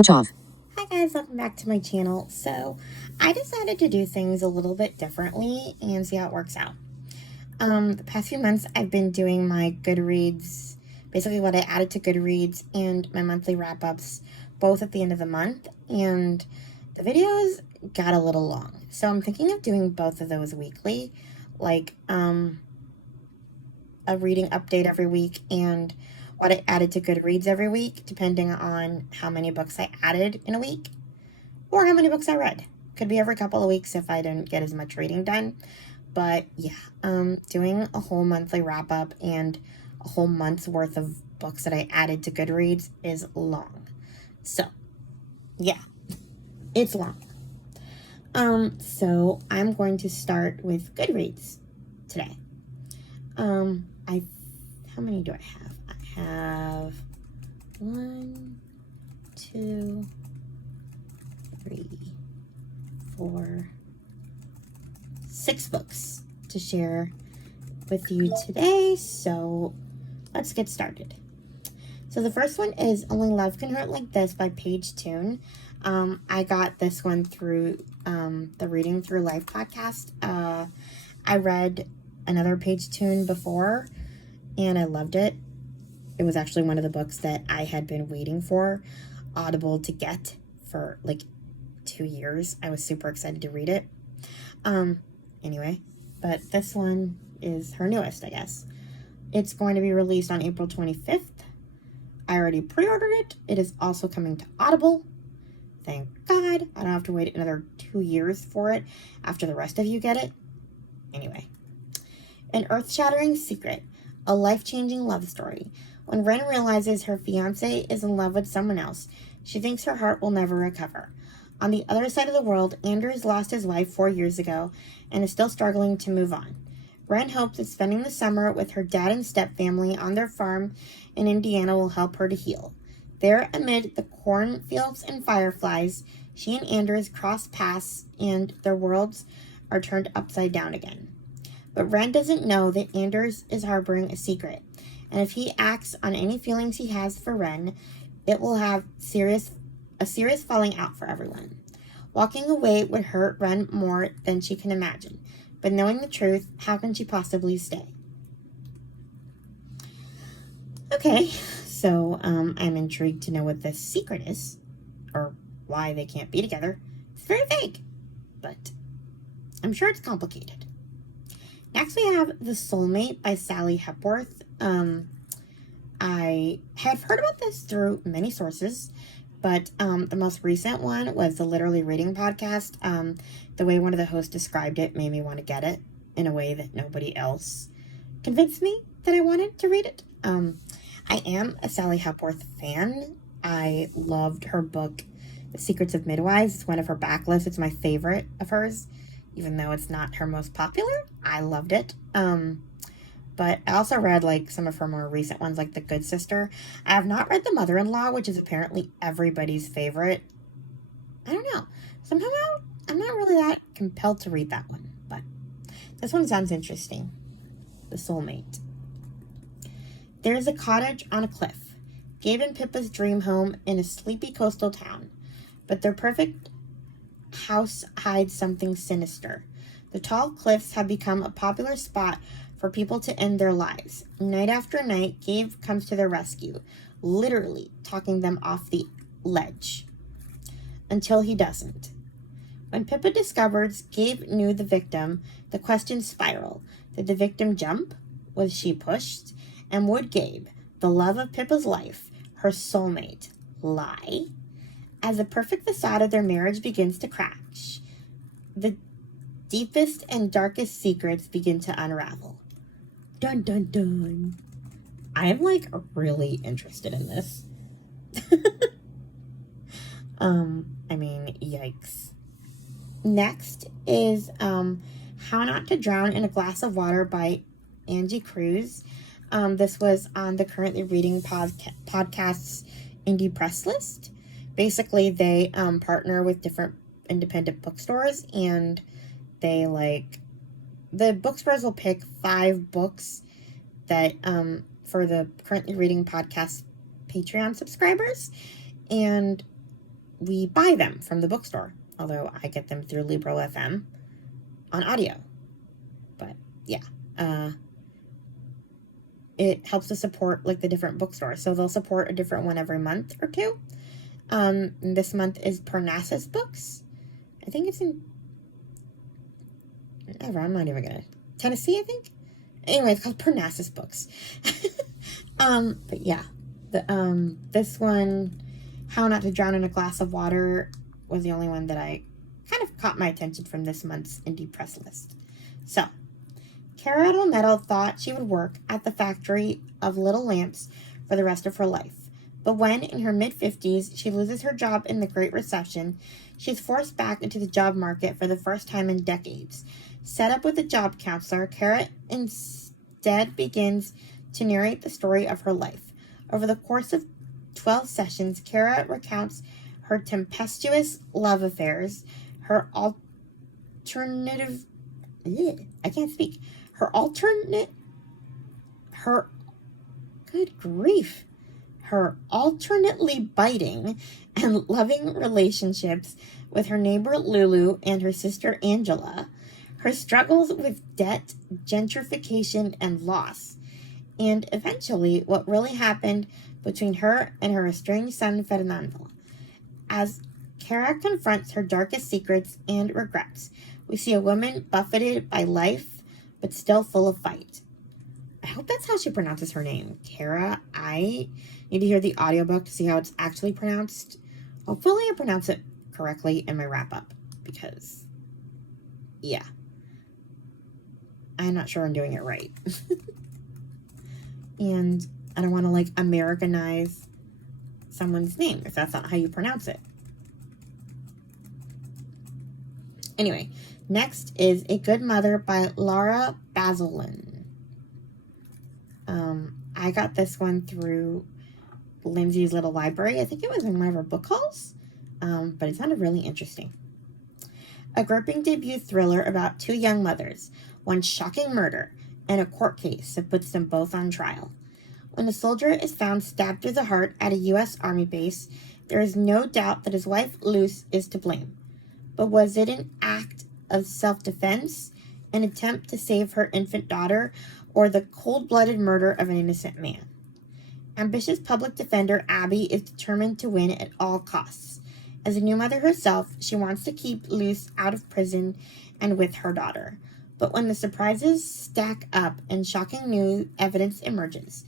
Speech off. Hi guys, welcome back to my channel. So I decided to do things a little bit differently and see how it works out. The past few months I've been doing my Goodreads, basically what I added to Goodreads, and my monthly wrap-ups both at the end of the month, and the videos got a little long. So I'm thinking of doing both of those weekly, like a reading update every week and what I added to Goodreads every week, depending on how many books I added in a week or how many books I read. Could be every couple of weeks if I didn't get as much reading done. But yeah, doing a whole monthly wrap up and a whole month's worth of books that I added to Goodreads is long. So yeah, it's long. So I'm going to start with Goodreads today. How many do I have? I have 1, 2, 3, 4, 6 books to share with you today. So let's get started. So the first one is Only Love Can Hurt Like This by Paige Toon. I got this one through the Reading Through Life podcast. I read another Paige Toon before, and I loved it. It was actually one of the books that I had been waiting for Audible to get for like 2 years. I was super excited to read it. Anyway, but this one is her newest, I guess. It's going to be released on April 25th. I already pre-ordered it. It is also coming to Audible. Thank God. I don't have to wait another 2 years for it after the rest of you get it. Anyway. An earth-shattering secret. A life-changing love story. When Ren realizes her fiancé is in love with someone else, she thinks her heart will never recover. On the other side of the world, Anders lost his wife 4 years ago and is still struggling to move on. Ren hopes that spending the summer with her dad and stepfamily on their farm in Indiana will help her to heal. There, amid the cornfields and fireflies, she and Anders cross paths and their worlds are turned upside down again. But Ren doesn't know that Anders is harboring a secret, and if he acts on any feelings he has for Ren, it will have a serious falling out for everyone. Walking away would hurt Ren more than she can imagine, but knowing the truth, how can she possibly stay? Okay, so I'm intrigued to know what this secret is, or why they can't be together. It's very vague, but I'm sure it's complicated. Next we have The Soulmate by Sally Hepworth. I have heard about this through many sources, but the most recent one was the Literally Reading podcast. The way one of the hosts described it made me want to get it in a way that nobody else convinced me that I wanted to read it. I am a Sally Hepworth fan. I loved her book, The Secrets of Midwives. It's one of her backlists. It's my favorite of hers, even though it's not her most popular. I loved it. But I also read like some of her more recent ones, like The Good Sister. I have not read The Mother-in-Law, which is apparently everybody's favorite. I don't know. Somehow I'm not really that compelled to read that one, but this one sounds interesting. The Soulmate. There's a cottage on a cliff. Gabe and Pippa's dream home in a sleepy coastal town. But their perfect house hides something sinister. The tall cliffs have become a popular spot for people to end their lives. Night after night, Gabe comes to their rescue, literally talking them off the ledge. Until he doesn't. When Pippa discovers Gabe knew the victim, the questions spiral. Did the victim jump? Was she pushed? And would Gabe, the love of Pippa's life, her soulmate, lie? As the perfect facade of their marriage begins to crash, the deepest and darkest secrets begin to unravel. Dun dun dun. I'm like really interested in this. Yikes. Next is How Not to Drown in a Glass of Water by Angie Cruz. This was on the Currently Reading podcast's indie press list. Basically, they partner with different independent bookstores, and they the bookstores will pick 5 books that for the Currently Reading podcast Patreon subscribers, and we buy them from the bookstore, although I get them through Libro FM on audio. But yeah, it helps to support like the different bookstores. So they'll support a different one every month or two. This month is Parnassus Books. I think it's in, I'm not even gonna, Tennessee, I think. Anyway, it's called Parnassus Books. But yeah, this one, How Not to Drown in a Glass of Water, was the only one that I kind of caught my attention from this month's indie press list. So, Cara Delmetto thought she would work at the factory of little lamps for the rest of her life. But when, in her mid-50s, she loses her job in the Great Recession, she's forced back into the job market for the first time in decades. Set up with a job counselor, Cara instead begins to narrate the story of her life. Over the course of 12 sessions, Cara recounts her tempestuous love affairs, her her alternately biting and loving relationships with her neighbor Lulu and her sister Angela, her struggles with debt, gentrification, and loss, and eventually what really happened between her and her estranged son Fernando. As Cara confronts her darkest secrets and regrets, we see a woman buffeted by life, but still full of fight. I hope that's how she pronounces her name, Cara. I need to hear the audiobook to see how it's actually pronounced. Hopefully I pronounce it correctly in my wrap-up, because, yeah, I'm not sure I'm doing it right. And I don't want to, like, Americanize someone's name if that's not how you pronounce it. Anyway, next is A Good Mother by Laura Bazelon. I got this one through Lindsay's Little Library. I think it was in one of her book hauls, but it sounded really interesting. A gripping debut thriller about two young mothers, one shocking murder, and a court case that puts them both on trial. When a soldier is found stabbed through the heart at a U.S. Army base, there is no doubt that his wife, Luce, is to blame. But was it an act of self-defense, an attempt to save her infant daughter, or the cold-blooded murder of an innocent man? Ambitious public defender Abby is determined to win at all costs. As a new mother herself, she wants to keep Luce out of prison and with her daughter. But when the surprises stack up and shocking new evidence emerges,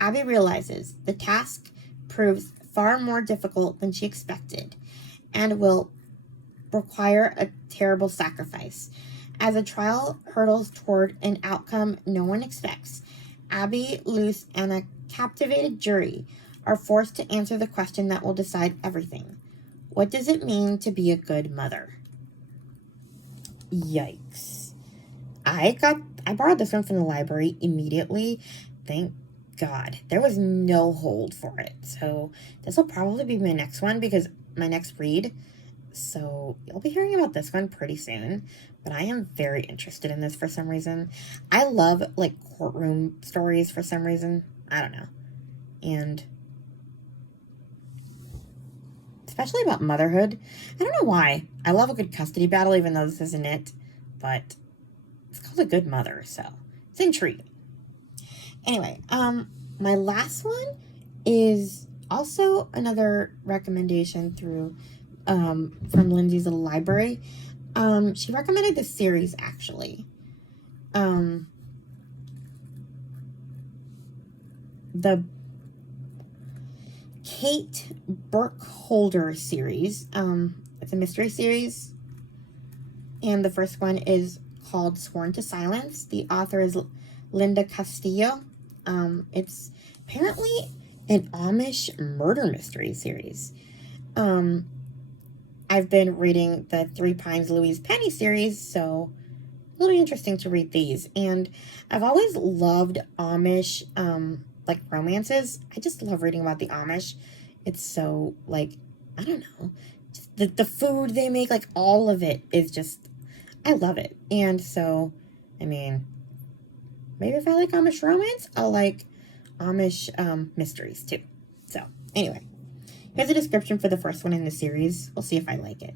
Abby realizes the task proves far more difficult than she expected and will require a terrible sacrifice. As the trial hurtles toward an outcome no one expects, Abby, Luce, and a captivated jury are forced to answer the question that will decide everything. What does it mean to be a good mother? Yikes. I borrowed this one from the library immediately. Thank God. There was no hold for it. So this will probably be my next one, because my next read. So you'll be hearing about this one pretty soon. But I am very interested in this for some reason. I love, like, courtroom stories for some reason. I don't know. And especially about motherhood. I don't know why. I love a good custody battle, even though this isn't it. But it's called A Good Mother, so it's intriguing. Anyway, my last one is also another recommendation through from Lindsay's Little Library. She recommended this series, actually. The Kate Burkholder series. It's a mystery series. And the first one is called Sworn to Silence. The author is Linda Castillo. It's apparently an Amish murder mystery series. I've been reading the Three Pines Louise Penny series, so it'll be interesting to read these. And I've always loved Amish, like, romances. I just love reading about the Amish. It's so, like, I don't know, just the food they make, like, all of it is just, I love it. And so, I mean, maybe if I like Amish romance, I'll like Amish mysteries too. So, anyway, Here's a description for the first one in the series. We'll see if I like it.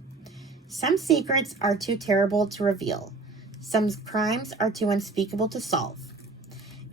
Some secrets are too terrible to reveal. Some crimes are too unspeakable to solve.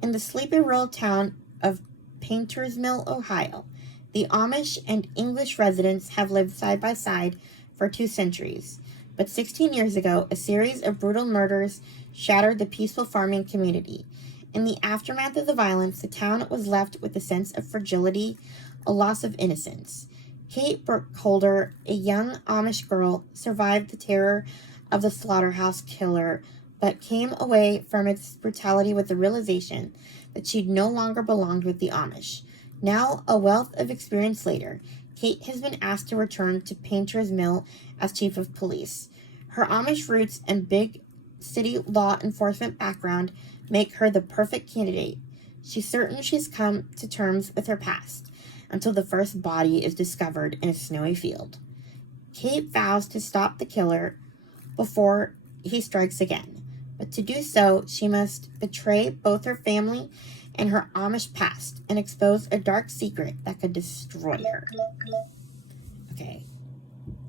In the sleepy rural town of Painters Mill, Ohio, the Amish and English residents have lived side by side for 2 centuries. But 16 years ago, a series of brutal murders shattered the peaceful farming community. In the aftermath of the violence, the town was left with a sense of fragility, a loss of innocence. Kate Burkholder, a young Amish girl, survived the terror of the slaughterhouse killer, but came away from its brutality with the realization that she no longer belonged with the Amish. Now, a wealth of experience later, Kate has been asked to return to Painter's Mill as chief of police. Her Amish roots and big city law enforcement background make her the perfect candidate. She's certain she's come to terms with her past until the first body is discovered in a snowy field. Kate vows to stop the killer before he strikes again. But to do so, she must betray both her family and her Amish past and expose a dark secret that could destroy her. Okay.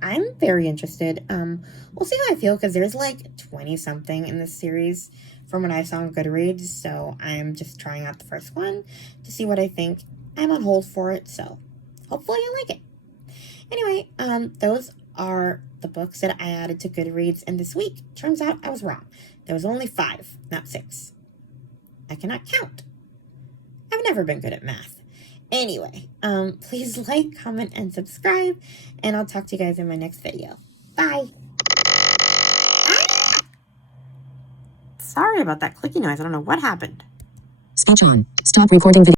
I'm very interested. We'll see how I feel because there's like 20-something in this series from what I saw on Goodreads. So I'm just trying out the first one to see what I think. I'm on hold for it, so hopefully I like it. Anyway, those are the books that I added to Goodreads, and this week, turns out I was wrong. There was only 5, not 6. I cannot count. I've never been good at math. Anyway, please like, comment, and subscribe, and I'll talk to you guys in my next video. Bye! Ah! Sorry about that clicky noise. I don't know what happened. Speech on. Stop recording video.